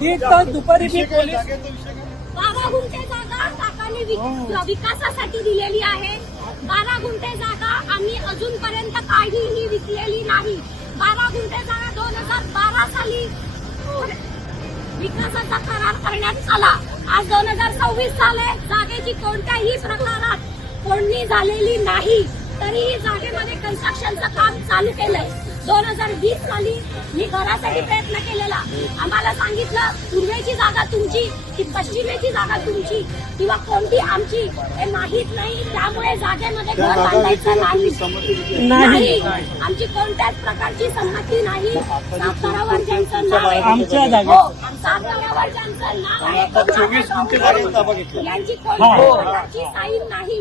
दीड तास दुपारी मी पोलीस 12 गुंठे जागा काकांनी विकासासाठी दिलेली आहे. 12 गुंठे जागा आम्ही अजूनपर्यंत काहीही विकलेली नाही. 12 गुंठे जागा 2012 साली विकासाचा करार करण्यात आला. आज 2026 झाले, जागेची कोणत्याही प्रकारात फोडणी झालेली नाही. तरीही जागेमध्ये कन्स्ट्रक्शनचं काम चालू केलंय. 2020 साली मी घरासाठी प्रयत्न केलेला. आम्हाला सांगितलं पूर्वेची जागा तुमची की पश्चिमेची जागा तुमची किंवा कोणती आमची हे माहीत नाही, त्यामुळे जागेमध्ये घर बांधायचं नाही. आमची कोणत्याच प्रकारची संमती नाही. 7 तळावर ज्यांचं नाव आहे, आमच्या जागेत 7 तळावर ज्यांचं नाव आहे, 24 गुंठे जागेत यांची कोणत्याच प्रकारची साईन नाही.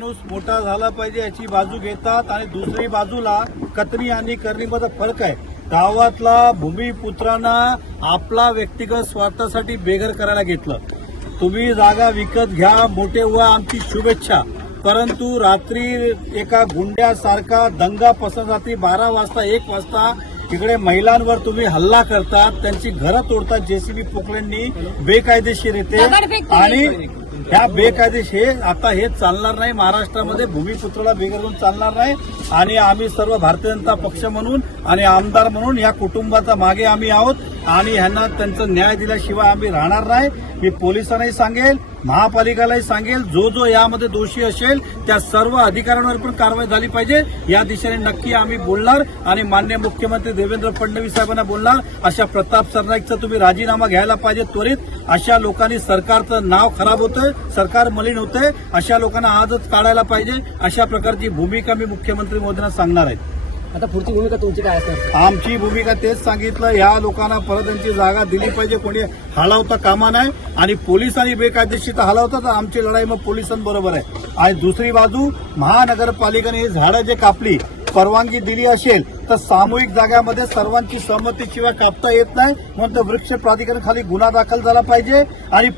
माणूस मोठा झाला पाहिजे याची बाजू घेतात आणि दुसरी बाजूला कथनी आणि करणीमध्ये फरक आहे. गावातला भूमिपुत्रांना आपला व्यक्तिगत स्वार्थासाठी बेघर करायला घेतलं. तुम्ही जागा विकत घ्या, मोठे व्हा, आमची शुभेच्छा. परंतु रात्री एका गुंड्यासारखा दंगा पसरती 12 वाजता 1 वाजता इकडे महिलांवर तुम्ही हल्ला करतात, त्यांची घरं तोडतात जेसीबी पोकळ्यांनी बेकायदेशीररित्या. आणि ह्या बेकायदेशीर आता हे चालणार नाही. महाराष्ट्रामध्ये भूमिपुत्राला बेघर करून चालणार नाही. आणि आम्ही सर्व भारतीय जनता पक्ष म्हणून आणि आमदार म्हणून या कुटुंबाचा मागे आम्ही आहोत आणि ह्यांना त्यांचा न्याय दिल्याशिवाय आम्ही राहणार नाही. मी पोलिसांनाही सांगेल, महापालिकेलाही सांगेल, जो यामध्ये दोषी असेल त्या सर्व अधिकाऱ्यांवर पण कारवाई झाली पाहिजे या दिशेने नक्की आम्ही बोलणार. आणि माननीय मुख्यमंत्री देवेंद्र फडणवीस साहेबांना बोलणार, अशा प्रताप सरनाईकचा तुम्ही राजीनामा घ्यायला पाहिजे त्वरित. अशा लोकांनी सरकारचं नाव खराब होतंय, सरकार मलिन होतंय, अशा लोकांना आजच काढायला पाहिजे. अशा प्रकारची भूमिका मी मुख्यमंत्री मोदींना सांगणार आहे. आता पुढची भूमिका तुमची काय असणार? आमची भूमिका तेच सांगितलं, या लोकांना परत त्यांची जागा दिली पाहिजे, कोणी हलवता कामा नाही. आणि पोलिसांनी बेकायदेशीर हलवतात तर आमची लढाई मग पोलिसांबरोबर आहे. आणि दुसरी बाजू महानगरपालिकेने ही झाडं जे कापली, परवानगी दिली असेल तर सामूहिक जागामध्ये सर्वांची सहमतीशिवाय कापता येत नाही. म्हणून वृक्ष प्राधिकरण खाली गुन्हा दाखल झाला पाहिजे आणि